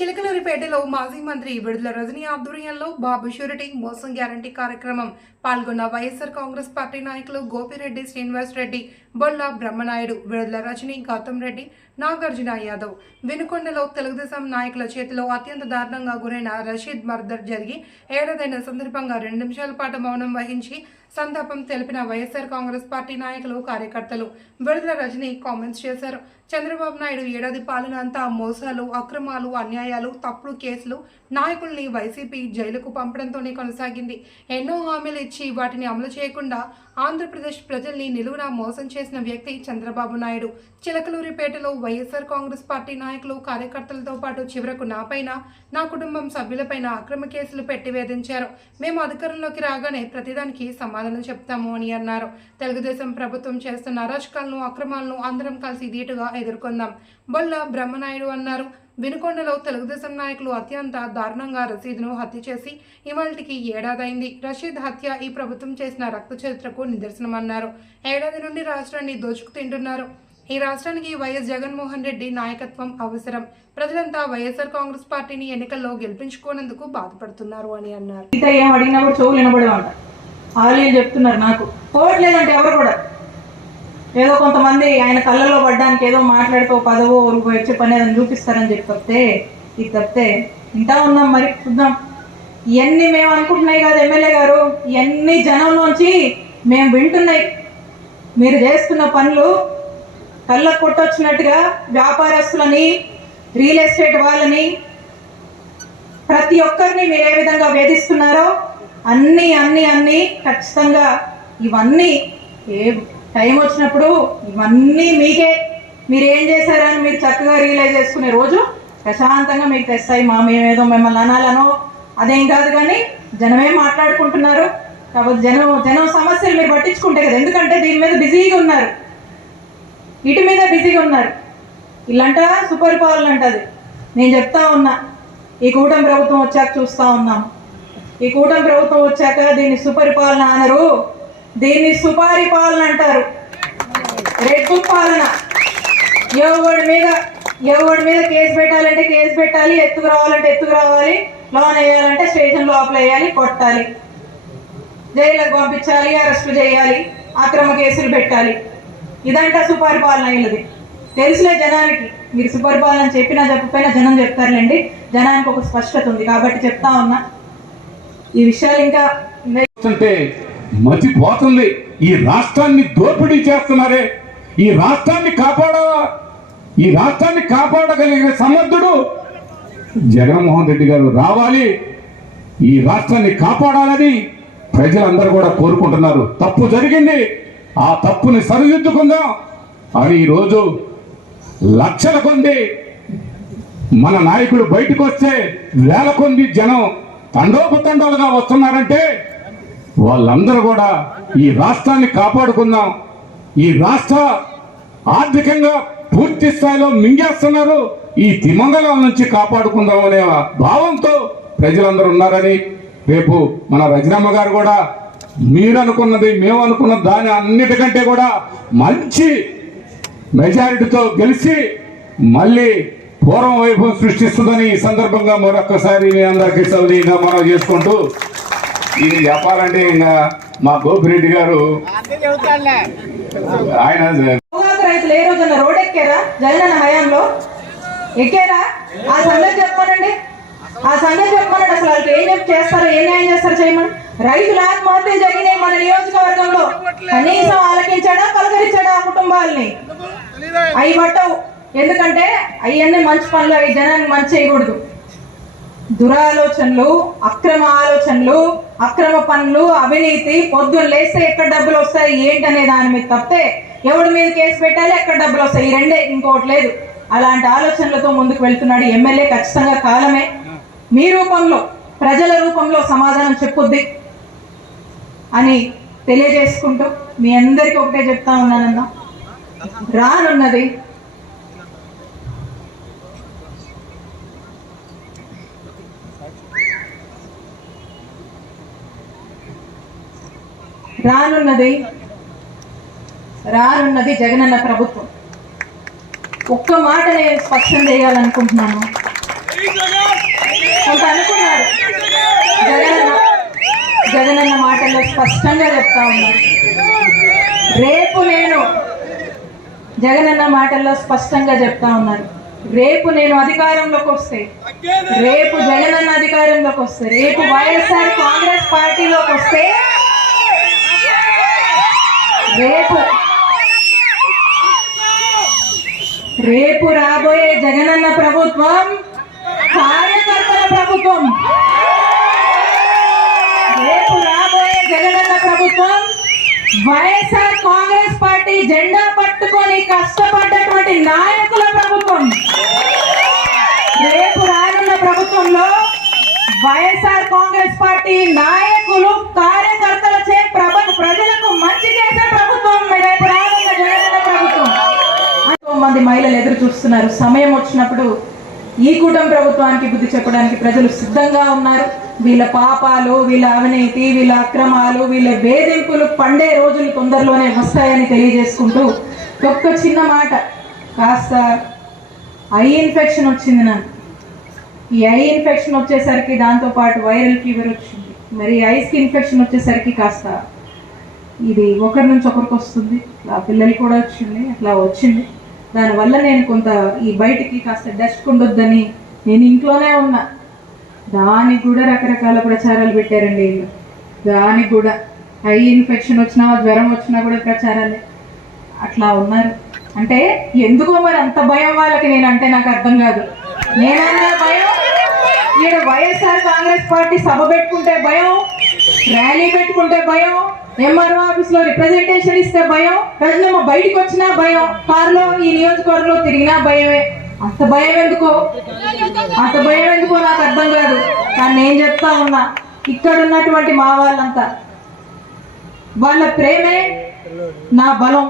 చిలకలూరిపేటలో మాజీ మంత్రి విడుదల రజనీ ఆధ్వర్యంలో బాబు షూరిటీ మోసం గ్యారంటీ కార్యక్రమం పాల్గొన్న వైఎస్ఆర్ కాంగ్రెస్ పార్టీ నాయకులు గోపిరెడ్డి శ్రీనివాస్ రెడ్డి, బొల్ల బ్రహ్మనాయుడు, విడుదల రజనీ, గౌతమ్ రెడ్డి, నాగార్జున యాదవ్. వినుకొండలో తెలుగుదేశం నాయకుల చేతిలో అత్యంత దారుణంగా గురైన రషీద్ మర్డర్ జరిగి ఏడాదైన సందర్భంగా 2 నిమిషాల పాటు మౌనం వహించి సంతాపం తెలిపిన వైఎస్ఆర్ కాంగ్రెస్ పార్టీ నాయకులు, కార్యకర్తలు. విడుదల రజనీ కామెంట్స్ చేశారు. చంద్రబాబు నాయుడు ఏడాది పాలన అంతా మోసాలు, అక్రమాలు, అన్యాయాలు, తప్పుడు కేసులు, నాయకుల్ని వైసీపీ జైలుకు పంపడంతోనే కొనసాగింది. ఎన్నో హామీలు ఇచ్చి వాటిని అమలు చేయకుండా ఆంధ్రప్రదేశ్ ప్రజల్ని నిలువునా మోసం చేసిన వ్యక్తి చంద్రబాబు నాయుడు. చిలకలూరిపేటలో వైఎస్ఆర్ కాంగ్రెస్ పార్టీ నాయకులు, కార్యకర్తలతో పాటు చివరకు నాపైన, నా కుటుంబం సభ్యులపైన అక్రమ కేసులు పెట్టి వేధించారు. మేము అధికారంలోకి రాగానే ప్రతిదానికి సమాధానం చెప్తాము అని అన్నారు. తెలుగుదేశం ప్రభుత్వం చేస్తున్న అరాచకాలను, అక్రమాలను అందరం కలిసి ధీటుగా ఎదుర్కొందాం. బొల్ల బ్రహ్మనాయుడు అన్నారు. వినుకొండలో తెలుగుదేశం నాయకులు అత్యంత దారుణంగా రషీద్ను హత్య చేసి ఇవాళకి ఏడాదైంది. రషీద్ హత్య ఈ ప్రభుత్వం చేసిన రక్త చరిత్రకు నిదర్శనమన్నారు. ఏడాది నుండి రాష్ట్రాన్ని దోచుకు తింటున్నారు. ఈ రాష్ట్రానికి వైఎస్ జగన్మోహన్ రెడ్డి నాయకత్వం అవసరం. ప్రజలంతా వైఎస్ఆర్ కాంగ్రెస్ పార్టీని ఎన్నికల్లో గెలిపించుకోనందుకు బాధపడుతున్నారు అని అన్నారు. చెప్తున్నారు నాకు పోవట్లేదంటే ఎవరు కూడా ఏదో కొంతమంది ఆయన కళ్ళలో పడ్డానికి ఏదో మాట్లాడుతూ పదవో వచ్చే పని ఏదని చూపిస్తారని చెప్పి ఇది తప్పితే ఇంటా ఉన్నాం. మరి చూద్దాం. ఇవన్నీ మేము అనుకుంటున్నాయి కాదు ఎమ్మెల్యే గారు, ఇవన్నీ జనంలోంచి మేము వింటున్నాయి. మీరు చేస్తున్న పనులు కళ్ళకు కొట్టొచ్చినట్టుగా వ్యాపారస్తులని, రియల్ ఎస్టేట్ వాళ్ళని, ప్రతి ఒక్కరిని మీరు ఏ విధంగా వేధిస్తున్నారో అన్నీ అన్నీ అన్నీ ఖచ్చితంగా ఇవన్నీ టైం వచ్చినప్పుడు ఇవన్నీ మీకే, మీరు ఏం చేశారని మీరు చక్కగా రియలైజ్ చేసుకునే రోజు ప్రశాంతంగా మీకు తెస్తాయి. మేమేదో మిమ్మల్ని అనాలనో అదేం కాదు, కానీ జనమే మాట్లాడుకుంటున్నారు కాబట్టి జనం సమస్యలు మీరు పట్టించుకుంటే కదా. ఎందుకంటే దీని మీద బిజీగా ఉన్నారు, ఇటు మీద బిజీగా ఉన్నారు. ఇల్లంట సుపరిపాలన అంటది. నేను చెప్తా ఉన్నా, ఈ కూటమి ప్రభుత్వం వచ్చాక చూస్తా ఉన్నాం. ఈ కూటమి ప్రభుత్వం వచ్చాక దీన్ని సుపరిపాలన అనరు, దీన్ని సుపారీ పాలన అంటారు. రెడ్ బుక్ పాలన. ఎవడి మీద కేసు పెట్టాలంటే కేసు పెట్టాలి, ఎత్తుకు రావాలంటే ఎత్తుకు రావాలి, లోన్ వేయాలంటే స్టేషన్ లోపల వేయాలి, కొట్టాలి, జైలుకు పంపించాలి, అరెస్టు చేయాలి, అక్రమ కేసులు పెట్టాలి. ఇదంట సుపరిపాలన. వీళ్ళది తెలుసులే జనానికి. మీరు సుపరిపాలన చెప్పినా చెప్పకపోయినా జనం చెప్తారులేండి. జనానికి ఒక స్పష్టత ఉంది కాబట్టి చెప్తా ఉన్నా. ఈ విషయాలు ఇంకా మతిపోతుంది. ఈ రాష్ట్రాన్ని దోపిడీ చేస్తున్నారే, ఈ రాష్ట్రాన్ని కాపాడగలిగిన సమర్థుడు జగన్మోహన్ రెడ్డి గారు రావాలి. ఈ రాష్ట్రాన్ని కాపాడాలని ప్రజలందరూ కూడా కోరుకుంటున్నారు. తప్పు జరిగింది, ఆ తప్పుని సరిదిద్దుకుందాం అని ఈరోజు లక్షల కొద్ది మన నాయకుడు బయటకు వస్తే వేల కొద్ది జనం తండోపతండాలుగా వస్తున్నారంటే వాళ్ళందరూ కూడా ఈ రాష్ట్రాన్ని కాపాడుకుందాం, ఈ రాష్ట్ర ఆర్థికంగా పూర్తి స్థాయిలో మింగేస్తున్నారు, ఈ తిమంగళం నుంచి కాపాడుకుందాం అనే భావంతో ప్రజలందరూ ఉన్నారని, రేపు మన రజనమ్మ గారు కూడా మీరు అనుకున్నది మేము అనుకున్న దాని అన్నిటికంటే కూడా మంచి మెజారిటీతో గెలిచి మళ్ళీ పూర్వం వైభవం సృష్టిస్తుందని ఈ సందర్భంగా మరొక్కసారి మీ అందరికీ సవినీయంగా మనం చేసుకుంటూ, ఇది చెప్పాలంటే ఇంకా మా గోపిరెడ్డి గారు ఆయన రైతులు ఏ రోజున రోడ్ ఎక్కారా? జగనన్న హయాంలో ఎక్కారా? ఆ సంగతి చెప్పమనండి, ఆ సంగతి చెప్పమనండి. అసలు వాళ్ళకి ఏం చేస్తారో, ఏ న్యాయం చేస్తారో చేయమని. రైతులు ఆత్మహత్యలు జరిగినాయి మన నియోజకవర్గంలో. కనీసం ఆలకించాడా, పలకరించాడా ఆ కుటుంబాలని? అవి పట్టవు. ఎందుకంటే అవన్నీ మంచి పనులు, అవి జనానికి మంచి చేయకూడదు. దురాలోచనలు, అక్రమ ఆలోచనలు, అక్రమ పనులు, అవినీతి, పొద్దున్న లేస్తే ఎక్కడ డబ్బులు వస్తాయి ఏంటనే దాని మీద తప్పితే ఎవడి మీద కేసు పెట్టాలి, ఎక్కడ డబ్బులు వస్తాయి, ఈ రెండే, ఇంకోటి లేదు. అలాంటి ఆలోచనలతో ముందుకు వెళ్తున్నాడు ఎమ్మెల్యే. ఖచ్చితంగా కాలమే మీ రూపంలో, ప్రజల రూపంలో సమాధానం చెప్పుద్ది అని తెలియజేసుకుంటూ మీ అందరికీ ఒకటే చెప్తా ఉన్నానన్నా, రానున్నది జగనన్న ప్రభుత్వం. ఒక్క మాట నేను స్పష్టం చేయాలనుకుంటున్నాను. స్పష్టంగా చెప్తా ఉన్నారు. రేపు నేను జగనన్న మాటల్లో స్పష్టంగా చెప్తా ఉన్నారు, రేపు నేను అధికారంలోకి వస్తే, రేపు జగనన్న అధికారంలోకి వస్తే, రేపు వైఎస్ఆర్ కాంగ్రెస్ పార్టీలోకి వస్తే, రేపు రాబోయే జగనన్న ప్రభుత్వం కార్యకర్తల ప్రభుత్వం. రేపు రాబోయే జగనన్న ప్రభుత్వం వైఎస్ఆర్ కాంగ్రెస్ పార్టీ జెండా పట్టుకొని కష్టపడ్డటువంటి నాయకుల ప్రభుత్వం. రేపు రానున్న ప్రభుత్వంలో వైఎస్ఆర్ కాంగ్రెస్ పార్టీ నాయకులు కార్యకర్తలచే ప్రజలకు మంచి చేసే ప్రభుత్వం రేపు రానున్న జగనన్న ప్రభుత్వం. ఎంతో మంది మహిళలు ఎదురు చూస్తున్నారు. సమయం వచ్చినప్పుడు ఈ కూటమి ప్రభుత్వానికి బుద్ధి చెప్పడానికి ప్రజలు సిద్ధంగా ఉన్నారు. వీళ్ళ పాపాలు, వీళ్ళ అవినీతి, వీళ్ళ అక్రమాలు, వీళ్ళ వేధింపులు పండే రోజులు తొందరలోనే వస్తాయని తెలియజేసుకుంటూ ఒక్క చిన్న మాట, కాస్త ఐ ఇన్ఫెక్షన్ వచ్చింది నాకు. ఈ ఐ ఇన్ఫెక్షన్ వచ్చేసరికి దాంతోపాటు వైరల్ ఫీవర్ వచ్చింది. మరి ఐస్కి ఇన్ఫెక్షన్ వచ్చేసరికి కాస్త ఇది ఒకరి నుంచి ఒకరికి వస్తుంది. ఆ పిల్లలు కూడా వచ్చింది, అట్లా వచ్చింది. దానివల్ల నేను కొంత ఈ బయటికి కాస్త డస్ట్ ఉండొద్దని నేను ఇంట్లోనే ఉన్నా. దానికి కూడా రకరకాల ప్రచారాలు పెట్టారండి వీళ్ళు. దానికి కూడా ఐ ఇన్ఫెక్షన్ వచ్చినా, జ్వరం వచ్చినా కూడా ప్రచారాలే. అట్లా ఉన్నారు. అంటే ఎందుకో మరి అంత భయం వాళ్ళకి, నేనంటే నాకు అర్థం కాదు. నేనన్నా భయం, ఈడ వైఎస్ఆర్ కాంగ్రెస్ పార్టీ సభ పెట్టుకుంటే భయం, ర్యాలీ పెట్టుకుంటే భయం, ఎంఆర్ఓ ఆఫీస్ లో రిప్రజెంటేషన్ ఇస్తే భయం, ప్రజలేమో బయటకు వచ్చినా భయం, కారులో ఈ నియోజకవర్గంలో తిరిగినా భయమే. అంత భయం ఎందుకో నాకు అర్థం కాదు. కానీ నేను చెప్తా ఉన్నా, ఇక్కడ ఉన్నటువంటి మా వాళ్ళంతా, వాళ్ళ ప్రేమే నా బలం.